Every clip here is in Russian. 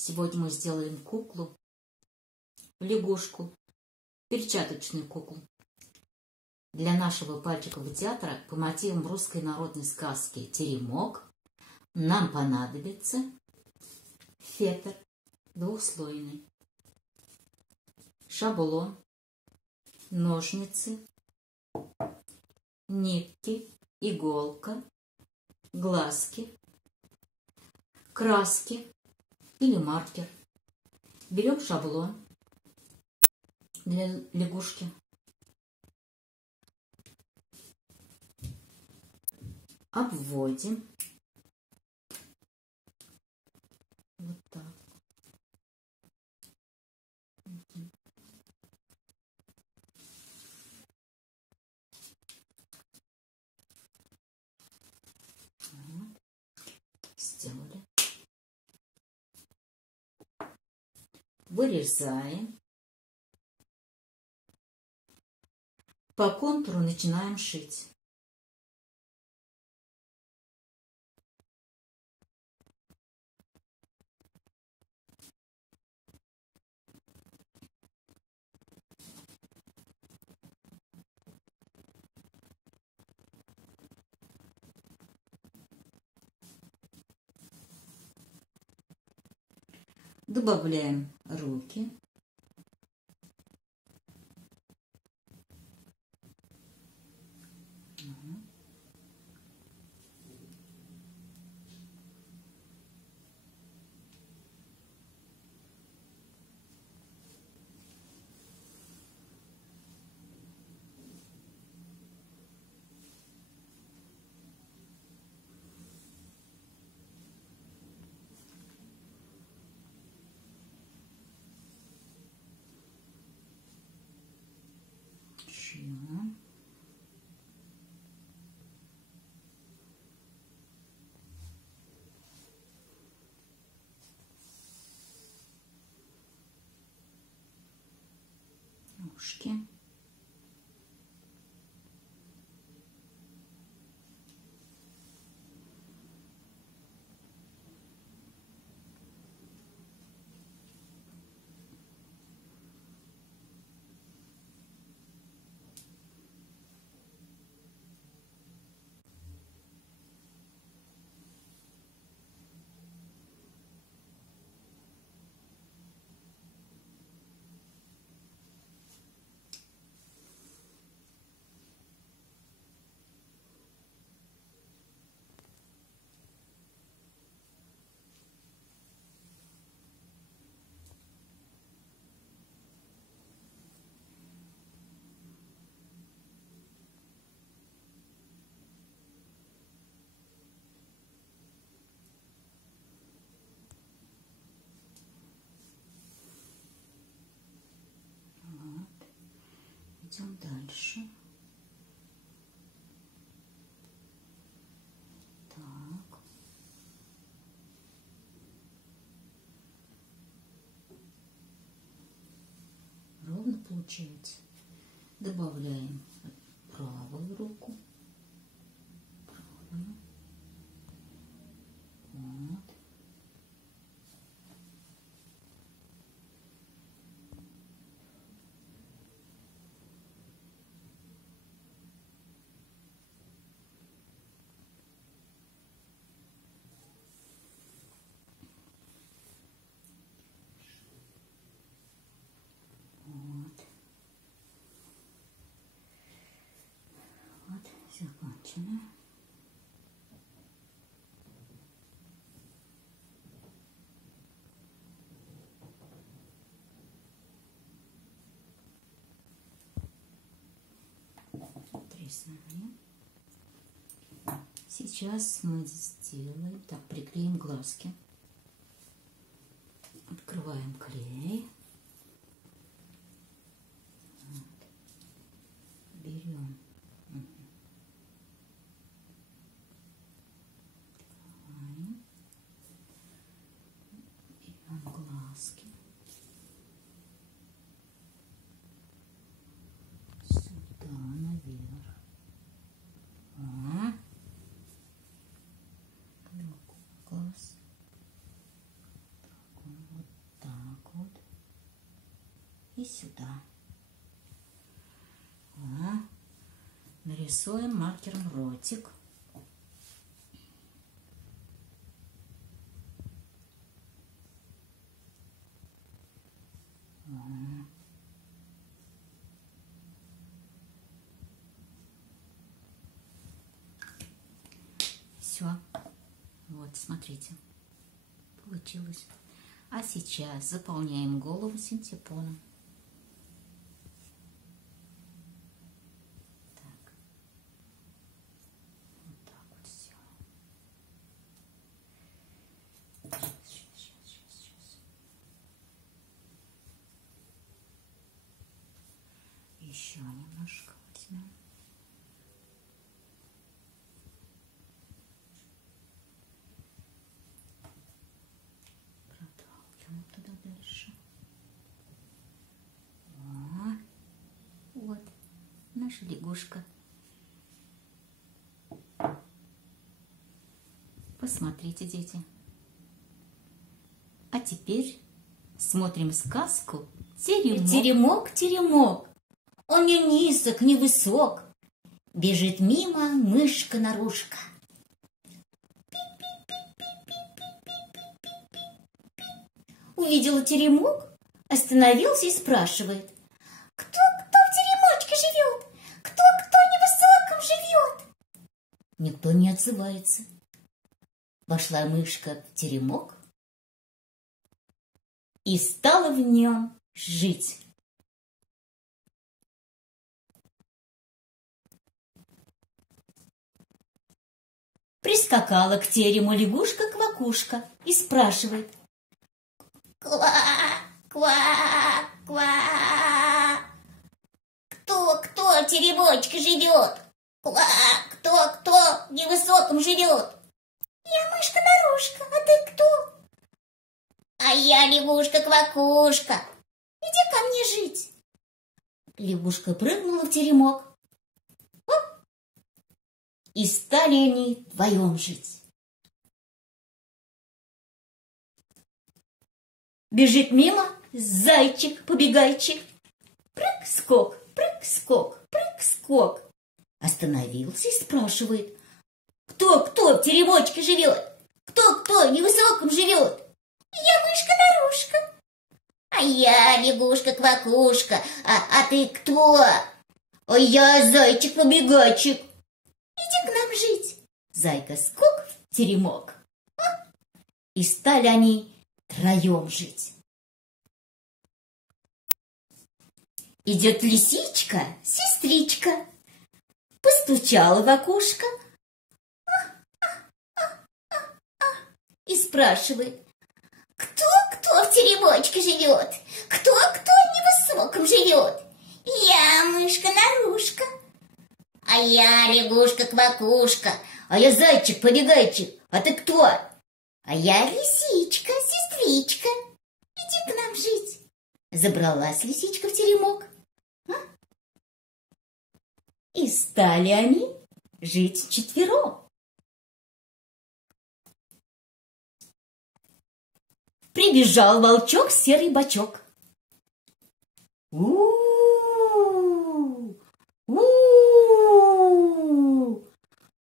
Сегодня мы сделаем куклу, лягушку, перчаточную куклу. Для нашего пальчикового театра по мотивам русской народной сказки «Теремок» нам понадобится фетр двухслойный, шаблон, ножницы, нитки, иголка, глазки, краски или маркер. Берем шаблон для лягушки. Обводим. Вот так. Вот. Сделали. Вырезаем. По контуру начинаем шить. Добавляем руки. Шьем. Ушки. Идем дальше. Так. Ровно получается. Добавляем правую руку. Правую. Вот. Закончено. Отрезаем. Сейчас мы сделаем, так, приклеим глазки. Открываем клей. Вот. Берем. Берем глазки. Сюда наверх. Другой глаз. Другой. и сюда. Нарисуем маркером ротик. Все. Вот, смотрите. Получилось. А сейчас заполняем голову синтепоном. Так. Вот так вот все. Сейчас. Еще немножко возьмем. Продолжим туда дальше. Вот наша лягушка. Посмотрите, дети. А теперь смотрим сказку «Теремок». Теремок, теремок, он не низок, не высок, бежит мимо мышка-нарушка. Увидела теремок, остановился и спрашивает: кто в теремочке живет? Кто невысоком живет? Никто не отзывается. Вошла мышка в теремок и стала в нем жить. Прискакала к терему лягушка-квакушка и спрашивает: «Ква, ква, ква! Кто в теремочке живет? Ква, кто в невысоком живет?» «Я мышка-нарушка, а ты кто?» «А я лягушка-квакушка. Иди ко мне жить». Лягушка прыгнула в теремок. Оп! И стали они вдвоем жить. Бежит мимо зайчик-побегайчик. Прыг-скок, прыг-скок, прыг-скок. Остановился и спрашивает: кто в теремочке живет? Кто в невысоком живет? «Я мышка-нарушка». «А я лягушка-квакушка. А ты кто?» «А я зайчик-побегайчик». «Иди к нам жить». Зайка-скок в теремок. И стали они втроем жить. Идет лисичка, сестричка, постучала в окошко и спрашивает: кто в теремочке живет? Кто невысоком живет? «Я мышка-нарушка». «А я лягушка-квакушка». «А я зайчик-побегайчик. А ты кто?» «А я лисичка, сестричка. Иди к нам жить». Забралась лисичка в теремок. И стали они жить вчетвером. Прибежал волчок серый бочок.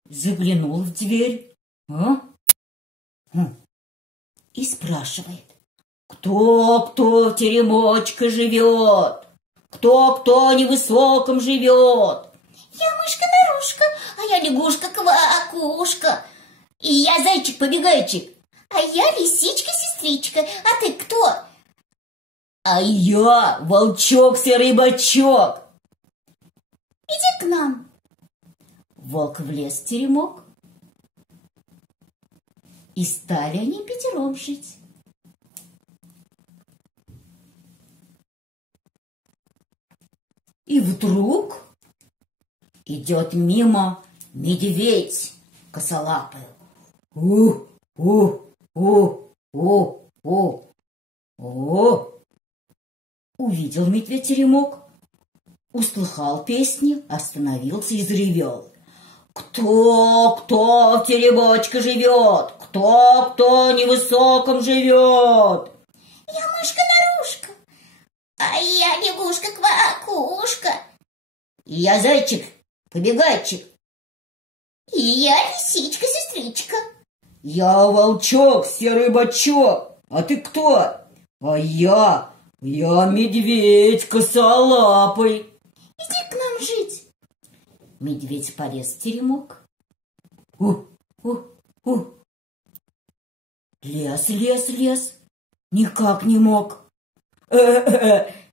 Заглянул в дверь. И спрашивает: кто в теремочке живет? Кто невысоком живет? «Я мышка-нарушка, а я лягушка-квакушка, и я зайчик-побегайчик, а я лисичка-сестричка, а ты кто?» «А я волчок серый бочок». «Иди к нам». Волк влез в теремок, и стали они пятером жить. И вдруг идет мимо медведь косолапый. Увидел медведь теремок, услыхал песни, остановился и заревел: кто в теремочке живет? Кто невысоком живет? «Я мышка-нарушка, А я лягушка-квакушка. И я зайчик-побегайчик. И я лисичка-сестричка. Я волчок, серый бочок. А ты кто? А я медведь косолапый. Иди к нам жить. Медведь полез в теремок. Лез. Никак не мог.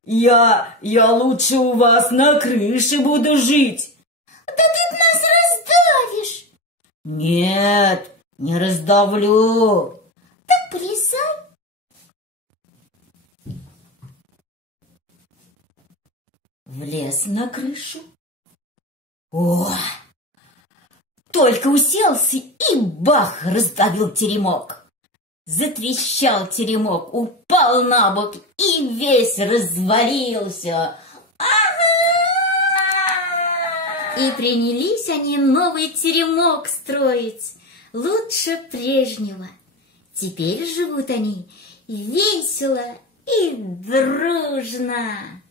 Я лучше у вас на крыше буду жить. Да ты нас раздавишь. Нет, не раздавлю. Так полезай. Влез на крышу. Только уселся и бах, раздавил теремок. Затрещал теремок, упал на бок и весь развалился. И принялись они новый теремок строить, лучше прежнего. Теперь живут они весело и дружно.